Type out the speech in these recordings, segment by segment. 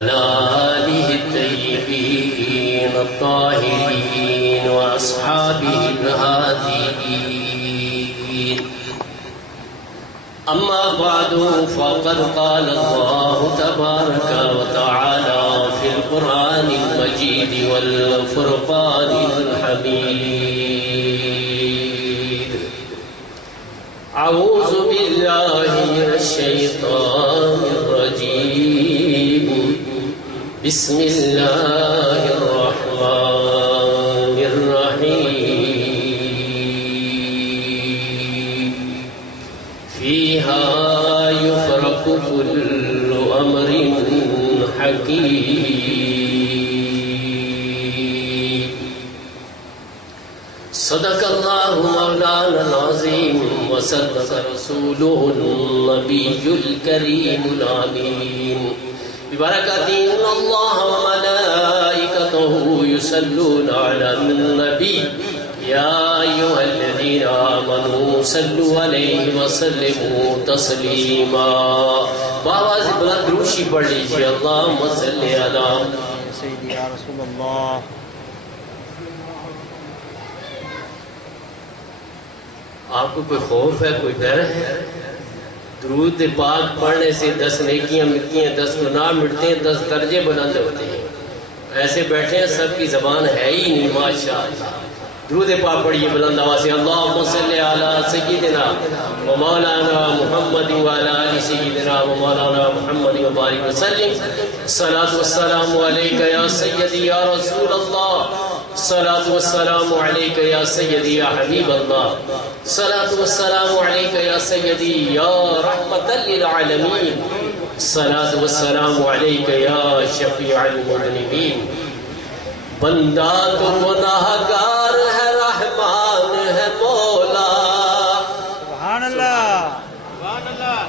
آله الطيبين الطاهرين وأصحابه الهاديين. أما بعد فقد قال الله تبارك وتعالى في القرآن المجيد والفرقان الحميد: أعوذ بالله من الشيطان الرجيم. بسم الله الرحمن الرحيم. فيها يفرق كل أمر حكيم. صدق الله مولانا العظيم وصدق رسوله النبي الكريم الأمين. ببركة إن الله وملائكته يصلون على النبي يا أيها الذين آمنوا صلوا عليه وسلموا تسليما. بآواز بلند روشی پڑھ لیجیے: اللهم صل على سیدی یا رسول اللہ. آپ کو کوئی خوف ہے، کوئی ڈر ہے؟ درود پاک پڑھنے سے 10 نیکیاں ملتی ہیں، 10 گناہ مٹتے ہیں، 10 درجے بلند ہوتے ہیں. ایسے بیٹھے ہیں سب کی زبان ہے ہی نہیں. ماشاءاللہ درود پاک پڑھیے بلند آواز سے: اللهم صل علی سیدنا و مولانا محمد وعلی آل سیدنا و مولانا محمد وبارک وسلم. الصلاۃ والسلام علیک یا سیدی یا رسول اللہ. الصلاۃ والسلام علیک یا سیدی یا حبیب اللہ. الصلاۃ والسلام علیک یا سیدی یا رحمت للعالمین. الصلاۃ والسلام علیک یا شفیع المذنبین. بندہ تو گناہگار ہے، رحمان ہے مولا. سبحان اللہ. سبحان اللہ.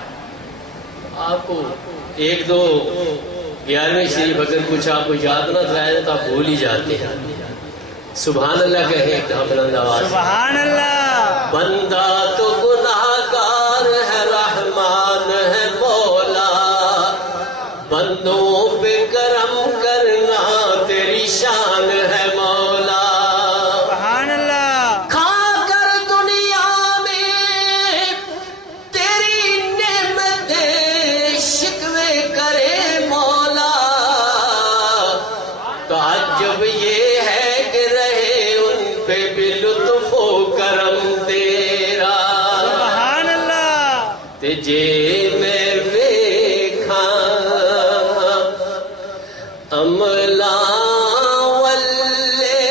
آپ کو 1-2 11ویں شریف اگر کچھ آپ کو یاد نہ دلائے تو آپ بھول ہی جاتے ہیں. سبحان اللہ کہیں کہ بلند آواز. سبحان اللہ. بندہ تو گناہگار ہے، رحمان ہے مولا. بندوں پہ کرم کرنا تیری شان ہے مولا. سبحان اللہ. کھا کر دنیا میں تیری نعمتیں شکوے کرے مولا. تعجب یہ ہے کہ رہے ان پہ بھی لطف و کرم تیرا. سبحان اللہ. تجھے میں ویکھا عملا واللے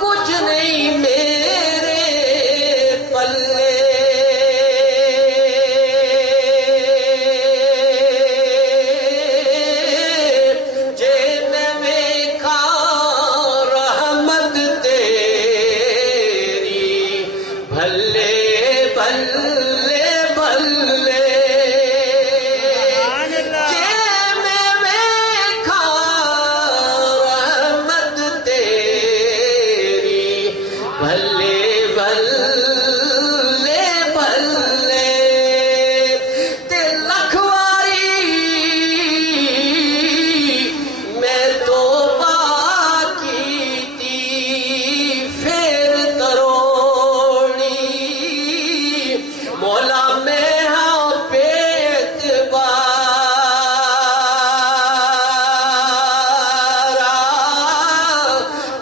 کچھ نہیں میرے پلے. جے میں ویکھا رحمت تیری، بھلے بھلے بھلے. سبحان اللہ. جے میں ویکھا رحمت تیری، بھلے بھلے بھلے. تے لکھ واری میں توبہ کیتی، پھر تروڑی مولا میں ہاں بے اعتبارا.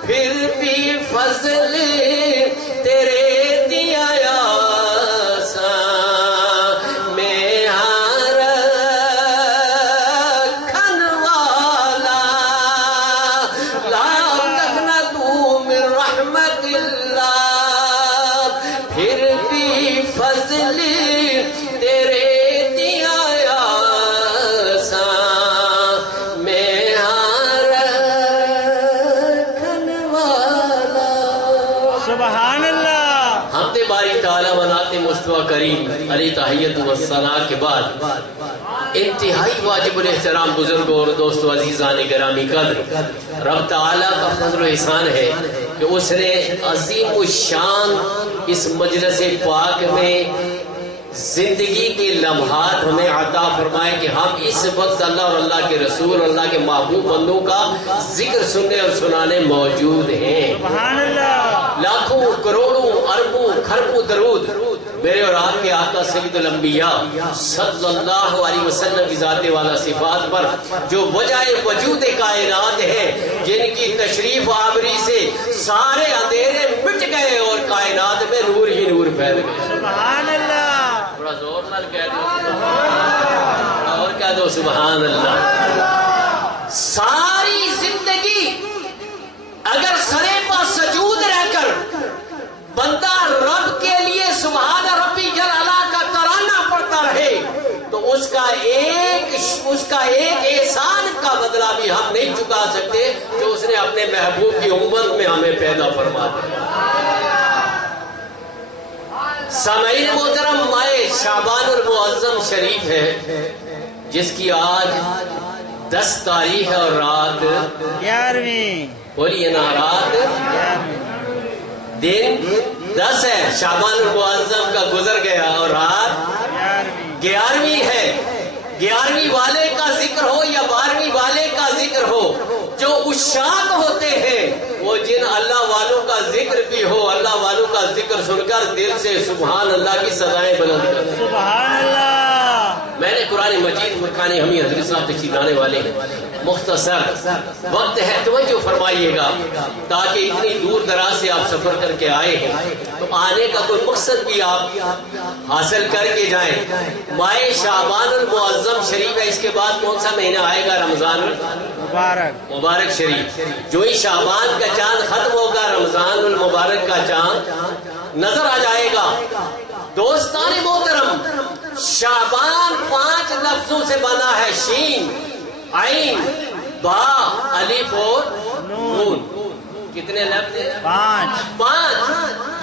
پھر بھی فضل تیرے دیا میں ہاں رکھن والا. لا تقنطوا من رحمت اللہ. پھر بھی فضل تیرے دیا میں ہاں رکھن والا. سبحان اللہ. حمد باری تعالیٰ و نعت مصطفیٰ کریم علیہ تحیت و ثنا کے بعد انتہائی واجب الاحترام بزرگوں اور دوستو عزیزان گرامی قدر، رب تعالیٰ کا فضل و احسان ہے کہ اس نے عظیم الشان اس مجلس پاک میں زندگی کے لمحات ہمیں عطا فرمائے کہ ہم اس وقت اللہ اور اللہ کے رسول اور اللہ کے محبوب بندوں کا ذکر سننے اور سنانے موجود ہیں۔ سبحان اللہ۔ لاکھوں کروڑوں اربوں کھربوں درود میرے اور آپ کے آقا سید الانبیاء صلی اللہ علیہ وسلم کی ذات والا صفات پر جو وجہ وجود کائنات ہے، جن کی تشریف آوری سے سارے اندھیرے مٹ گئے اور کائنات میں نور ہی نور پھیل گئے۔ سبحان اللہ۔ تھوڑا زور نال کہہ دو اور کہہ دو سبحان اللہ۔ ساری زندگی اگر سرے پر سجود رہ کر بندہ رب کے لیے سبحان ربی جل اعلیٰ کا کرانا پڑتا رہے تو اس کا ایک احسان کا بدلہ بھی ہم نہیں چکا سکتے جو اس نے اپنے محبوب کی امت میں ہمیں پیدا فرما دیا۔ سامعین محترم، ماہ شعبان المعظم شریف ہے جس کی آج 10 تاریخ ہے اور رات 11ویں۔ بولیے نا، رات دن 10 ہے، شعبان المعظم کا گزر گیا اور رات 11ویں ہے۔ 11ویں والے کا ذکر ہو یا 12ویں والے کا ذکر ہو، جو عشاق ہوتے ہیں وہ جن اللہ والوں کا ذکر بھی ہو، اللہ والوں کا ذکر سن کر دل سے سبحان اللہ کی صدائیں بلند کرتے۔ سبحان اللہ۔ میں نے قرآن مجید فرقان حمید حضرت صاحب تشریف لانے والے ہیں، مختصر وقت ہے، توجہ فرمائیے گا تاکہ اتنی دور دراز سے آپ سفر کر کے آئے ہیں تو آنے کا کوئی مقصد بھی آپ حاصل کر کے جائیں۔ ماہ شعبان المعظم شریف ہے، اس کے بعد کون سا مہینہ آئے گا؟ رمضان مبارک شریف۔ جو ہی شعبان کا چاند ختم ہوگا رمضان المبارک کا چاند نظر آ جائے گا۔ دوستان محترم، شعبان 5 لفظوں سے بنا ہے، شین، عین، با، الف اور نون۔ کتنے لفظ ہیں؟ 5۔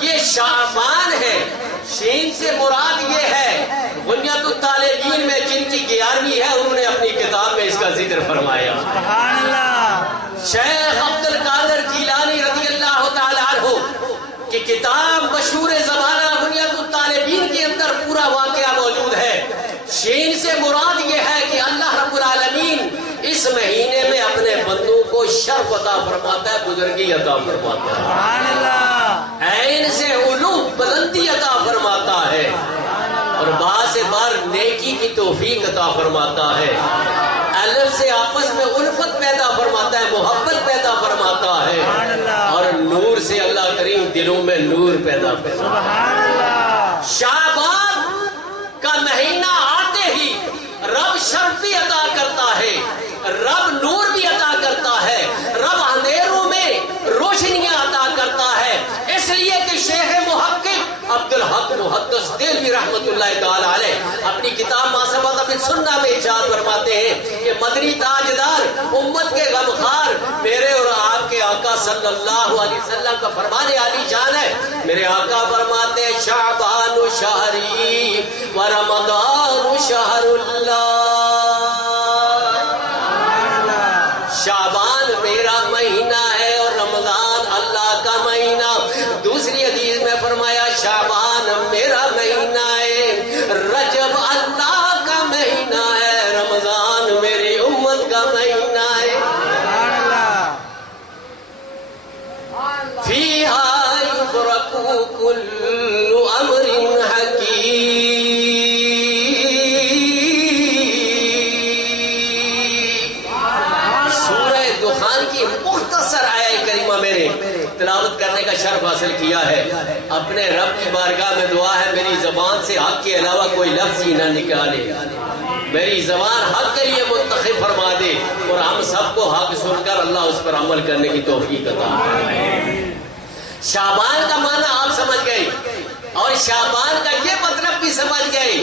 یہ شعبان ہے۔ شین سے مراد یہ ہے، بنیاد الطالبین میں جن کی 11ویں ہے انہوں نے اپنی کتاب میں اس کا ذکر فرمایا۔ سبحان اللہ۔ شیخ عبد القادر جیلانی رضی اللہ تعالیٰ عنہ کی کتاب مشہور زمانہ بنیاد الطالبین کے اندر پورا واقعہ موجود ہے۔ شین سے مراد یہ ہے کہ اللہ رب العالمین اس مہینے میں اپنے بندوں کو شرف عطا فرماتا ہے، بزرگی عطا فرماتا ہے۔ سبحان اللہ۔ عین سے علو، بلندی عطا فرماتا ہے، اور با سے بار نیکی کی توفیق عطا فرماتا ہے۔ الف سے آپس میں الفت پیدا فرماتا ہے، محبت پیدا فرماتا ہے، اور نور سے اللہ کریم دلوں میں نور پیدا فرماتا ہے۔ سبحان اللہ۔ شعبان کا مہینہ آتے ہی رب شرف بھی عطا کرتا ہے، رب نور بھی عطا کرتا ہے، رب اندھیروں میں روشنیاں عطا کرتا ہے۔ اس لیے کہ شیخ محقق عبد الحق محدث دہلوی رحمت اللہ تعالی علیہ اپنی کتاب ما ثبت فی السنہ میں ارشاد فرماتے ہیں کہ مدنی تاجدار، امت کے غمخوار، میرے اور آپ کے آقا صلی اللہ علیہ وسلم کا فرمان عالی شان ہے۔ میرے آقا فرماتے ہیں شعبان شہری و رمضان شہر اللہ۔ شعبان میرا مہینہ ہے اور رمضان اللہ کا مہینہ۔ دوسری حدیث میں فرمایا شعبان میرا مہینہ ہے، رجب اللہ کا مہینہ ہے، رمضان میری امت کا مہینہ ہے۔ فیہا یفرق کل امر حکیم۔ سورہ دخان کی مختصر آیہ کریمہ میں نے تلاوت کرنے کا شرف حاصل کیا ہے۔ اپنے رب کی بارگاہ میں دعا ہے میری زبان سے حق کے علاوہ کوئی لفظ ہی نہ نکالے، میری زبان حق کے لیے منتخب فرما دے، اور ہم سب کو حق سن کر اللہ اس پر عمل کرنے کی توفیق عطا فرمائے۔ شعبان کا معنی آپ سمجھ گئے، اور شعبان کا یہ مطلب بھی سمجھ گئے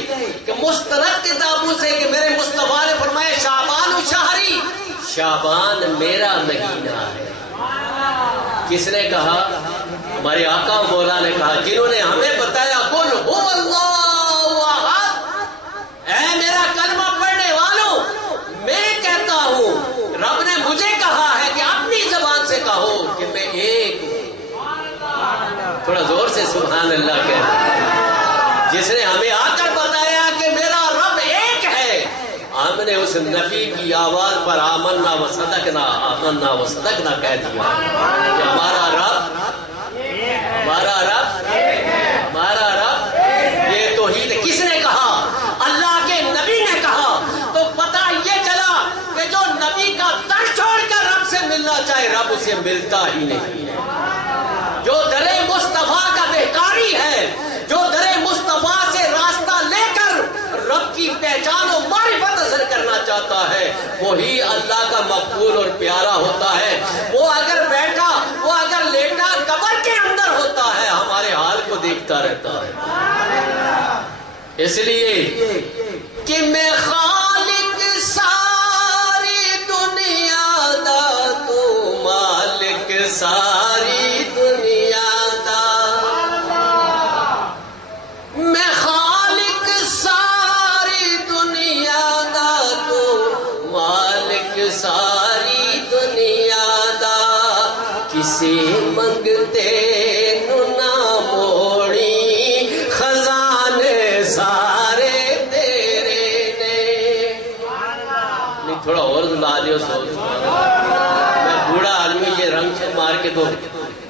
کہ مستند کتابوں سے کہ میرے مصطفیٰ نے فرمایا شعبان شہری، شعبان میرا مہینہ ہے۔ کس نے کہا؟ ہمارے آقا مولا نے کہا، جنہوں نے ہمیں بتایا قل هو اللہ احد، اے میرا کلمہ پڑھنے والا تھوڑا زور سے سبحان اللہ کہہ، جس نے ہمیں آ کر بتایا کہ میرا رب ایک ہے، ہم نے اس نبی کی آواز پر آمنا و صدقنا کہہ دیا کہ ہمارا رب یہ توحید کس نے کہا؟ اللہ کے نبی نے کہا۔ تو پتہ یہ چلا کہ جو نبی کا در چھوڑ کر رب سے ملنا چاہے رب اسے ملتا ہی نہیں ہے۔ جو در مصطفیٰ کا بہکاری ہے، جو در مصطفیٰ سے راستہ لے کر رب کی پہچان و معرفت حاصل کرنا چاہتا ہے، وہی اللہ کا مقبول اور پیارا ہوتا ہے۔ وہ اگر بیٹھا، وہ اگر لیٹا قبر کے اندر ہوتا ہے، ہمارے حال کو دیکھتا رہتا ہے۔ اس لیے کہ میں خالق ساری دنیا دا، تو مالک ساری دنیا دا، میں خالق ساری دنیا دا، تو مالک ساری دنیا دا، کسی منگتے نو نہ موڑی، خزانے سارے تیرے نے۔ نہیں تھوڑا اور لا دیو سوچ، میں بوڑھا آدمی یہ رنگ سے مار کے تو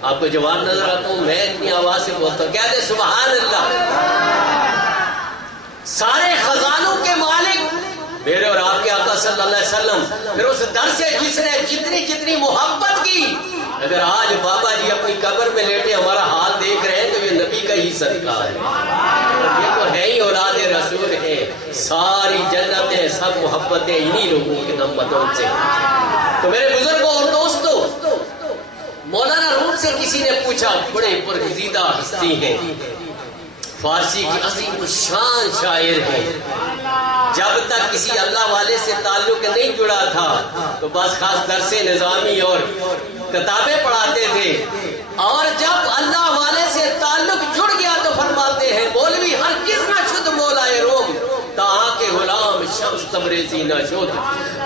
آپ کو جوان نظر آتا ہوں، میں اتنی آواز سے بولتا ہوں، کہہ دے سبحان اللہ۔ سارے خزانوں کے مالک میرے اور آپ کے آقا صلی اللہ علیہ وسلم، پھر اس در سے جس نے جتنی محبت کی۔ اگر آج بابا جی اپنی قبر میں لیٹے ہمارا حال دیکھ رہے ہیں تو یہ نبی کا ہی صدقہ ہے، یہ تو ہے ہی اولاد رسول ہے۔ ساری جنتیں سب محبتیں انہی لوگوں کے نمبروں سے۔ تو میرے بزرگوں اور دوستوں، مولانا روم سے کسی نے پوچھا، بڑے پرگزیدہ ہستی ہیں، فارسی کی عظیم شان شاعر ہیں، جب تک کسی اللہ والے سے تعلق نہیں جڑا تھا تو بس خاص درس نظامی اور کتابیں پڑھاتے تھے، اور جب اللہ والے سے تعلق جڑ گیا تو فرماتے ہیں مولوی ہر کس نہ شد مولائے روم، تاہاں کے غلام شمس تبریزی نہ شد۔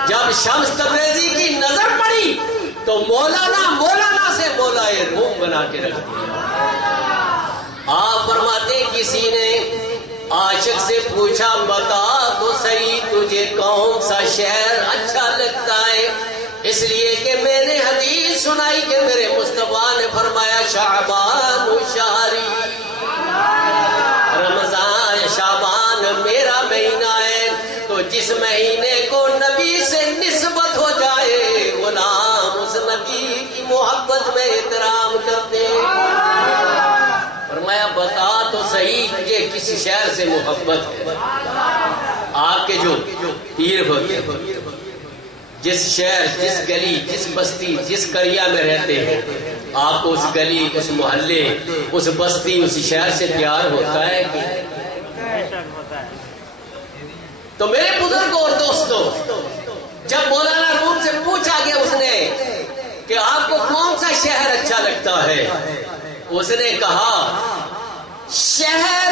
جب شمس تبریزی کی نظر پڑی تو مولانا سے مولائے روم بنا کے رکھ دیا۔ آپ فرماتے کسی نے عاشق سے پوچھا، بتا تو صحیح تجھے کون سا شہر اچھا لگتا ہے؟ اس لیے کہ میں نے حدیث سنائی کہ میرے مصطفیٰ نے فرمایا شعبان شہری، رمضان شعبان میرا مہینہ ہے، تو جس مہینے کو نبی سے نسبت ہو جائے غلام اس نبی کی محبت میں احترام کرتے۔ فرمایا بتا تو صحیح تجھے کس شہر سے محبت ہے؟ آپ کے جو پیر ہوتے ہیں، جس شہر، جس گلی، جس بستی، جس قریہ میں رہتے ہیں، آپ کو اس گلی، اس محلے، اس بستی، اس شہر سے پیار ہوتا ہے کہ؟ تو میرے بزرگوں اور دوستوں، جب مولانا روم سے پوچھا گیا اس نے کہ آپ کو کون سا شہر اچھا لگتا ہے، اس نے کہا شہر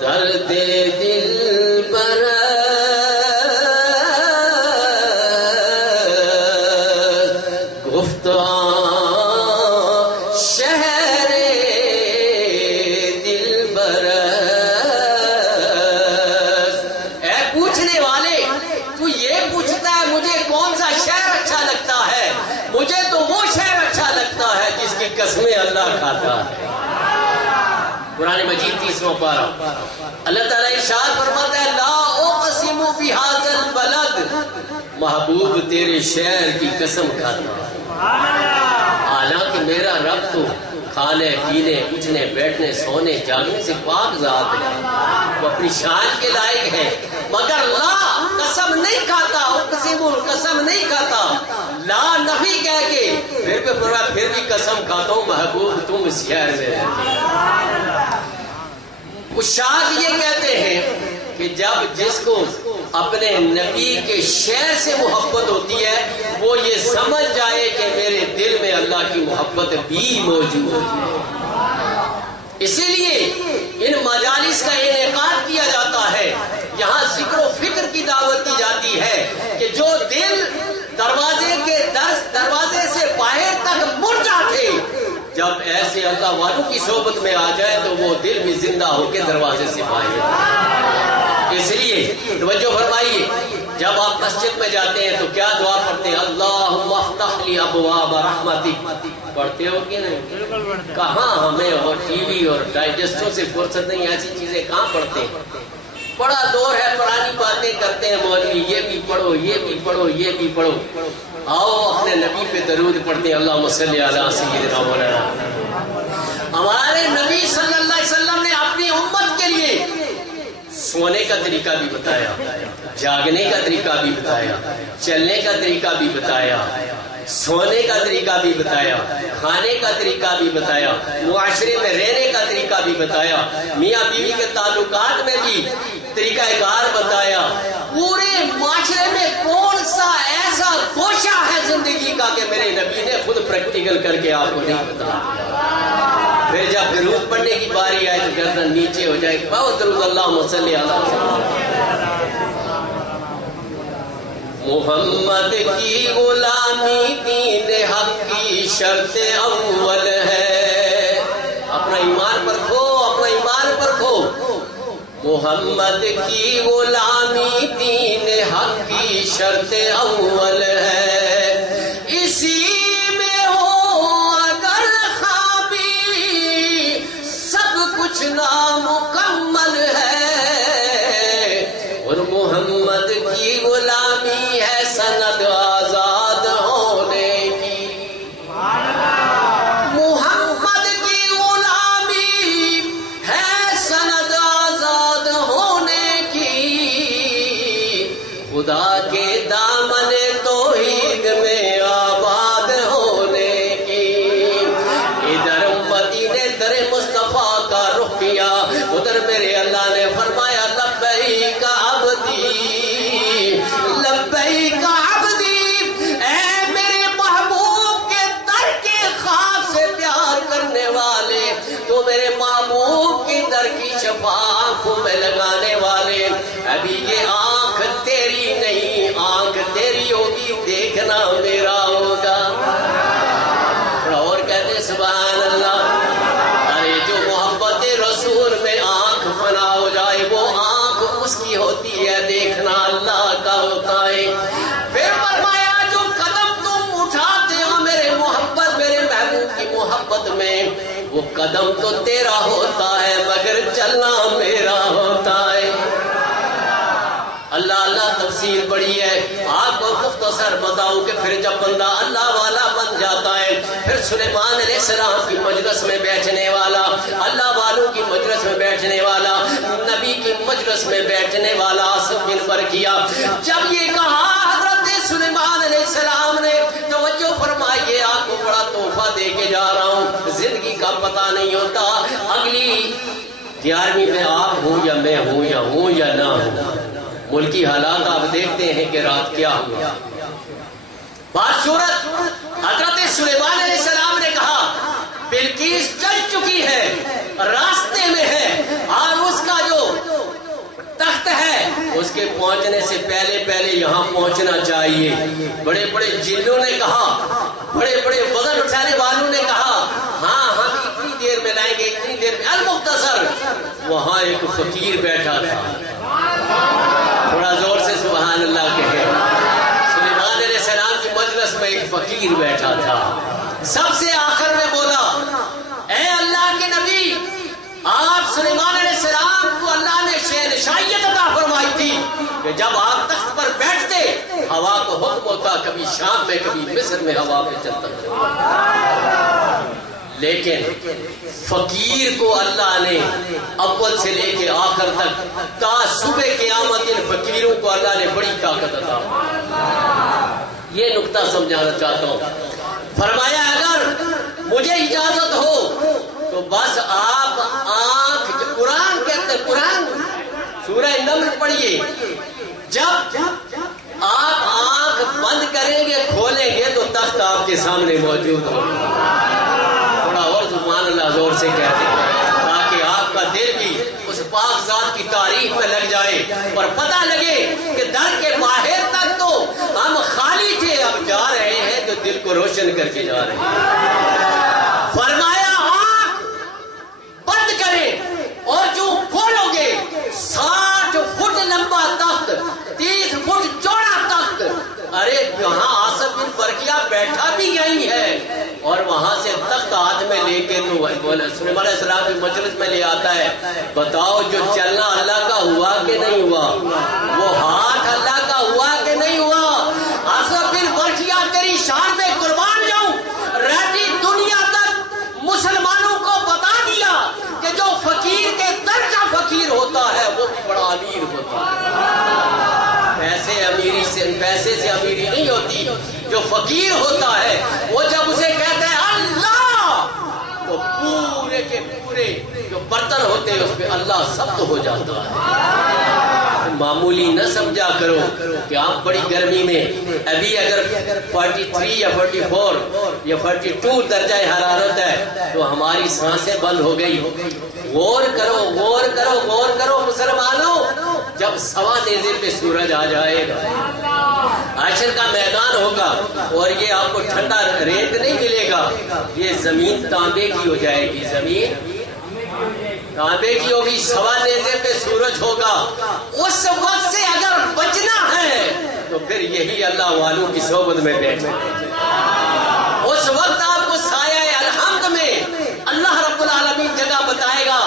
درد دل پر گفتگو شہر دل پر۔ اے پوچھنے والے، تو یہ پوچھتا ہے مجھے کون سا شہر اچھا لگتا ہے؟ مجھے تو وہ شہر اچھا لگتا ہے جس کی قسمیں اللہ کھاتا ہے۔ قرآن مجید 30واں پارہ، اللہ تعالیٰ ارشاد فرماتا ہے لا اقسم بہذا البلد، محبوب تیرے شہر کی قسم کھاتا ہے۔ حالانکہ میرا رب تو کھانے پینے اٹھنے بیٹھنے سونے جاگنے سے پاک ذات ہے، وہ اپنی شان کے لائق ہے، مگر لا قسم نہیں کھاتا، اقسم قسم نہیں کھاتا، لا نفی کہہ کے پھر بھی قسم کھاتا ہوں محبوب تم اس شہر میں رہتے۔ اشاعت یہ کہتے ہیں کہ جب جس کو اپنے نبی کے شہر سے محبت ہوتی ہے وہ یہ سمجھ جائے کہ میرے دل میں اللہ کی محبت بھی موجود ہے۔ اسی لیے ان مجالس کا انعقاد کیا جاتا ہے، یہاں ذکر و فکر کی دعوت دی جاتی ہے کہ جو دل اللہ والوں کی صحبت میں آ جائے تو وہ دل بھی زندہ ہو کے دروازے سے باہر۔ اس لیے توجہ فرمائیے، جب آپ مسجد میں جاتے ہیں تو کیا دعا پڑھتے ہیں؟ اللہم افتح لی ابواب رحمتک، پڑھتے ہو کہ نہیں؟ کہاں ہمیں اور ٹی وی اور ڈائجسٹوں سے فرصت نہیں، ایسی چیزیں کہاں پڑھتے ہیں؟ بڑا دور ہے، پرانی باتیں کرتے ہیں مولوی، یہ بھی پڑھو، یہ بھی پڑھو، یہ بھی پڑھو۔ آؤ اپنے نبی پہ درود پڑھتے ہیں، اللہم صلی علی سیدنا مولانا۔ ہمارے نبی صلی اللہ علیہ وسلم نے اپنی امت کے لیے سونے کا طریقہ بھی بتایا، جاگنے کا طریقہ بھی بتایا، چلنے کا طریقہ بھی بتایا، سونے کا طریقہ بھی بتایا، کھانے کا طریقہ بھی بتایا، معاشرے میں رہنے کا طریقہ بھی بتایا، میاں بیوی کے تعلقات میں بھی طریقہ کار بتایا۔ پورے معاشرے میں کون سا ایسا گوشہ ہے زندگی کا کہ میرے نبی نے خود پریکٹیکل کر کے آپ کو نہیں بتایا؟ پھر جب درود پڑھنے کی باری آئے تو گردن نیچے ہو جائے، بہت درود اللہم صلی علی محمد کی غلامی دین حق کی شرط اول ہے۔ اپنا ایمان پرکھو، اپنا ایمان پرکھو۔ محمد کی غلامی دین حق کی شرط اول ہے، اسی میں ہو اگر خامی سب کچھ نامکمل ہے، اور محمد کی غلامی ہے سند آزاد ہونے کی۔ محمد کی غلامی ہے سند آزاد ہونے کی، خدا کے دامن توحید میں آباد ہونے کی۔ ادھر امتی نے در مصطفیٰ کا رخ کیا، ادھر میرے اللہ نے فرمایا لبیک عبدی، لبیک عبدی، اے میرے محبوب کے در کے خواب سے پیار کرنے والے، تو میرے محبوب کے در کی شفا آنکھوں میں لگانے والے، ابھی یہ آنکھ تیری نہیں، آنکھ تیری ہوگی، دیکھنا میرا ہوگا۔ اور کہتے سبحان اللہ۔ ارے جو محبت رسول میں آنکھ فنا ہو جائے، وہ آنکھ اس کی ہوتی ہے، دیکھنا اللہ کا ہوتا ہے۔ پھر فرمایا جو قدم تم اٹھاتے ہو میرے محبت، میرے محبوب کی محبت میں، وہ قدم تو تیرا ہوتا ہے مگر چلنا میرا ہوتا ہے۔ اللہ اللہ تفصیل بڑی ہے، آپ کو مختصر بتاؤں کہ پھر جب بندہ اللہ والا بن جاتا ہے، پھر سلیمان علیہ السلام کی مجلس میں بیٹھنے والا، اللہ والوں کی مجلس میں بیٹھنے والا، نبی کی مجلس میں بیٹھنے والا آصف بن برقیہ، جب یہ کہا حضرت سلیمان علیہ السلام نے، توجہ فرمائیے، آپ کو بڑا تحفہ دے کے جا رہا ہوں، زندگی کا پتہ نہیں ہوتا، اگلی 11ویں میں آپ ہوں یا میں ہوں یا ہوں یا نہ ہوں، ملکی حالات آپ دیکھتے ہیں کہ رات کیا ہوا۔ بات صورت حضرت سلیمان علیہ السلام نے کہا بلقیس چل چکی ہے، راستے میں ہے، اور اس کا جو تخت ہے اس کے پہنچنے سے پہلے یہاں پہنچنا چاہیے۔ بڑے بڑے جنوں نے کہا، بڑے بڑے وزن اٹھانے والوں نے کہا ہاں ہم اتنی دیر میں لائیں گے، اتنی دیر میں۔ المختصر وہاں ایک فقیر بیٹھا تھا، تھوڑا زور سے سبحان اللہ کہے۔ سلیمان علیہ السلام کی مجلس میں ایک فقیر بیٹھا تھا، سب سے آخر میں بولا اے اللہ کے نبی، آپ سلیمان علیہ السلام کو اللہ نے شہنشاہیت عطا فرمائی تھی کہ جب آپ تخت پر بیٹھتے ہوا کو حکم ہوتا، کبھی شام میں کبھی مصر میں ہوا پہ چلتا تھا، لیکن فقیر کو اللہ نے اول سے لے کے آخر تک تا صبح قیامت ان فقیروں کو اللہ نے بڑی طاقت عطا فرمائی۔ یہ نقطہ سمجھانا چاہتا ہوں۔ فرمایا اگر مجھے اجازت ہو تو بس آپ آنکھ، قرآن کہتے ہیں، قرآن سورہ نمل پڑھیے، جب آپ آنکھ بند کریں گے کھولیں گے تو تخت آپ کے سامنے موجود ہوگا۔ تھوڑا اور سبحان اللہ زور سے کہتے ہیں تاکہ آپ کا دل بھی اس پاک ذات کی تعریف میں لگ جائے اور پتہ لگے کہ در کے باہر تک تو ہم خالی تھے، اب جا رہے ہیں تو دل کو روشن کر کے جا رہے ہیں۔ فرمایا آنکھ جہاں آصف بن برقیہ بیٹھا بھی یہی ہے اور وہاں سے تخت ہاتھ میں لے کے تو سلیمان علیہ السلام کی مجلس میں لے آتا ہے. بتاؤ جو چلنا اللہ کا ہوا کہ نہیں ہوا؟ وہ ہاتھ اللہ کا ہوا کہ نہیں ہوا؟ آصف بن برقیہ تیری شان پہ قربان جاؤں، رہتی دنیا تک مسلمانوں کو بتا دیا کہ جو فقیر کے در کا فقیر ہوتا ہے وہ بھی بڑا امیر ہوتا ہے. پیسے سے امیری نہیں ہوتی. جو فقیر ہوتا ہے وہ جب اسے کہتا ہے اللہ، وہ پورے کے پورے جو برتن ہوتے ہیں اس پہ اللہ سخت ہو جاتا ہے. معمولی نہ سمجھا کرو کہ آپ بڑی گرمی میں ابھی اگر 43 یا 44 یا 42 درجہ حرارت ہے تو ہماری سانسیں بند ہو گئی. غور کرو غور کرو غور کرو مسلمانوں، جب سوا نیزے پہ سورج آ جائے گا، حشر کا میدان ہوگا اور یہ آپ کو ٹھنڈا ریت نہیں ملے گا، یہ زمین تانبے کی ہو جائے گی. زمین تانبے کی ہوگی، سوا نیزے پہ سورج ہوگا. اس وقت سے اگر بچنا ہے تو پھر یہی اللہ والوں کی صحبت میں بیٹھے. اس وقت آپ کو سایہ الحمد میں اللہ رب العالمین جگہ بتائے گا.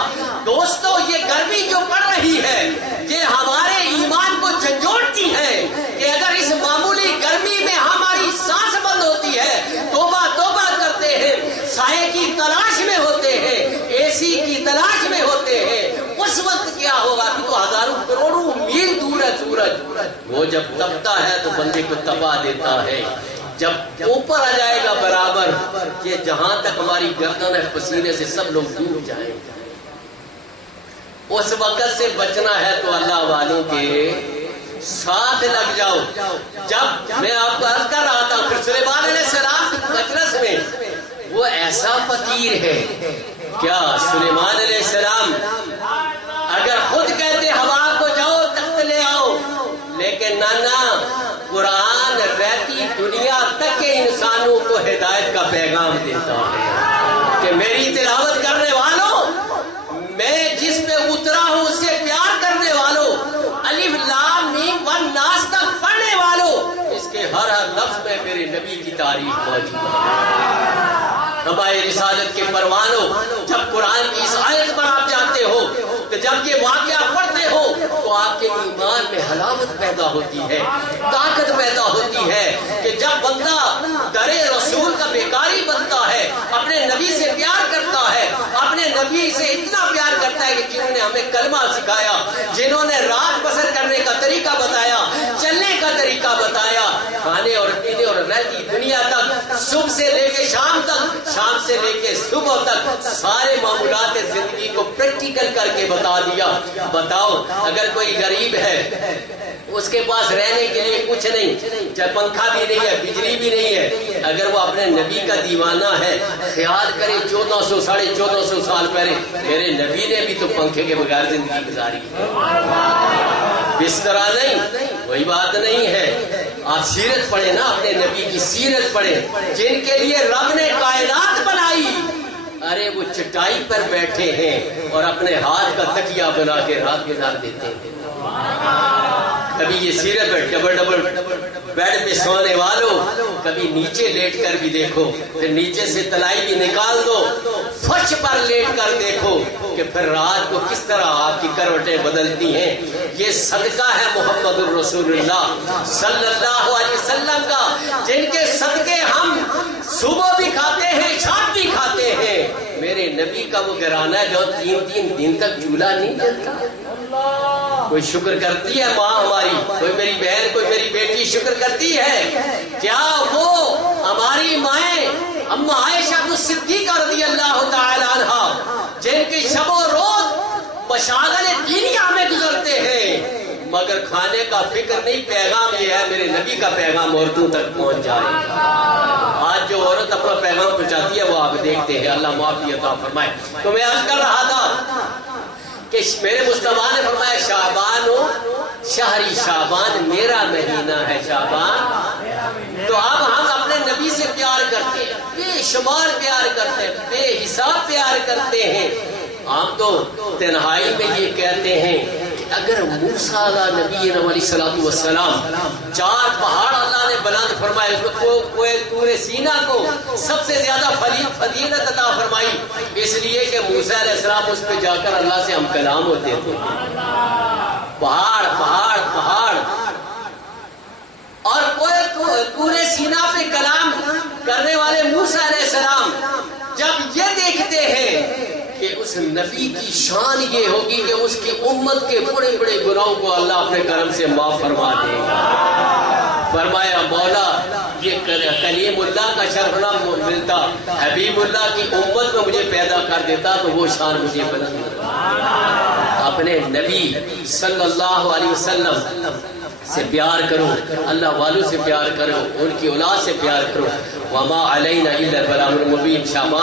دوستو یہ گرمی جو پڑ رہی ہے یہ ہمارے ایمان کو جھنجھوڑتی ہے کہ اگر اس معمولی گرمی میں ہماری سانس بند ہوتی ہے، توبہ توبہ کرتے ہیں، سائے کی تلاش میں ہوتے ہیں، اے سی کی تلاش میں ہوتے ہیں، اس وقت کیا ہوگا؟ تو ہزاروں کروڑوں میل دور ہے سورج. وہ جب تپتا ہے تو بندے کو تپا دیتا ہے. جب اوپر آ جائے گا برابر کہ جہاں تک ہماری گردن ہے پسینے سے سب لوگ ڈوب جائیں گے. اس وقت سے بچنا ہے تو اللہ والوں کے ساتھ لگ جاؤ. جب میں آپ کو عرض کر رہا تھا پھر سلیمان علیہ السلام کی مجلس میں وہ ایسا فقیر ہے. کیا سلیمان علیہ السلام اگر خود کہتے ہوا کو جاؤ تخت لے آؤ، لیکن نانا قرآن رہتی دنیا تک کے انسانوں کو ہدایت کا پیغام دیتا ہے کہ میری تلاوت کرنے والوں، میں جس پہ اترا ہوں اس سے پیار کرنے والوں، الف لام میم والناس تک پڑھنے والوں، اس کے ہر ہر لفظ میں میرے نبی کی تعریف موجود ہے. ہمارے رسالت کے پروانوں، جب قرآن کی اس آیت پر آپ جاتے ہو تو جب یہ واقعہ پڑھتے ہو تو آپ کے ایمان میں حلاوت پیدا ہوتی ہے، طاقت پیدا ہوتی ہے کہ جب بندہ درے رسول کا بیکاری بنتا ہے، اپنے نبی سے پیار کرتا ہے، اپنے نبی سے اتنا پیار کرتا ہے کہ جنہوں نے ہمیں کلمہ سکھایا، جنہوں نے رات بسر کرنے کا طریقہ بتایا، چلنے کا طریقہ بتایا، کھانے اور پینے اور رہتی دنیا تک، صبح سے لے کے شام تک، شام سے لے کے صبح تک سارے معمولات زندگی کو پریکٹیکل کر کے بتا دیا. بتاؤ اگر کوئی غریب ہے اس کے پاس رہنے کے لیے کچھ نہیں، چاہے پنکھا بھی نہیں ہے، بجلی بھی نہیں ہے، اگر وہ اپنے نبی کا دیوانہ ہے، خیال کرے 1400 1450 سال پہلے میرے نبی نے بھی تو پنکھے کے بغیر زندگی گزاری ہے. بسترا نہیں، وہی بات نہیں ہے. آپ سیرت پڑھیں نا، اپنے نبی کی سیرت پڑھیں جن کے لیے رب نے کائنات بنائی. ارے وہ چٹائی پر بیٹھے ہیں اور اپنے ہاتھ کا تکیہ بنا کے رات گزار دیتے ہیں. کبھی یہ سیرت پر ڈبل بیڈ پہ سونے والوں کبھی نیچے لیٹ کر بھی دیکھو، پھر نیچے سے تلائی بھی نکال دو، فرش پر لیٹ کر دیکھو کہ پھر رات کو کس طرح آپ کی کروٹیں بدلتی ہیں. یہ صدقہ ہے محمد الرسول اللہ صلی اللہ علیہ وسلم کا، جن کے صدقے ہم صبح بھی کھاتے ہیں شام بھی کھاتے ہیں. میرے نبی کا وہ گھرانہ جو 3 دن تک چولہا نہیں جلتا. کوئی شکر کرتی ہے ماں ہماری، کوئی میری بہن، کوئی میری بیٹی شکر کرتی ہے؟ کیا وہ ہماری مائیں اما عائشہ صدیقہ رضی اللہ تعالی عنہا جن کے شب و روز مشاغل دینیہ میں گزرتے ہیں مگر کھانے کا فکر نہیں؟ پیغام یہ ہے میرے نبی کا پیغام عورتوں تک پہنچ جائے. آج جو عورت اپنا پیغام پہنچاتی ہے وہ آپ دیکھتے ہیں. اللہ معافی عطا فرمائے. تو میں عرض کر رہا تھا کہ میرے مصطفیٰ نے فرمایا شعبان ہو شہری، شعبان میرا مہینہ ہے شعبان. تو اب ہم اپنے نبی سے پیار کرتے ہیں، بے شمار پیار کرتے ہیں، بے حساب پیار کرتے ہیں. ہم تو تنہائی میں یہ کہتے ہیں کہ اگر موسیٰ علیہ نبی علیہ السلام 4 پہاڑ اللہ نے بلند فرمائے، اس کو طور سینا کو سب سے زیادہ فضیلت عطا فرمائی، اس لیے کہ موسیٰ علیہ السلام اس پہ جا کر اللہ سے ہم کلام ہوتے تھے. پہاڑ پہاڑ پہاڑ، اور طور سینا پہ کلام کرنے والے موسیٰ علیہ السلام جب یہ دیکھتے ہیں کہ اس نبی کی شان یہ ہوگی کہ اس کی امت کے بڑے بڑے گناہوں کو اللہ اپنے کرم سے معاف فرما دے گا. فرمایا مولا یہ کلیم اللہ کا شرف نہ ملتا، حبیب اللہ کی امت میں مجھے پیدا کر دیتا تو وہ شان مجھے بلند. اپنے نبی صلی اللہ علیہ وسلم سے پیار کرو، اللہ والوں سے پیار کرو، ان کی اولاد سے پیار کرو. وما علینا الا البلاغ المبین. شاباش.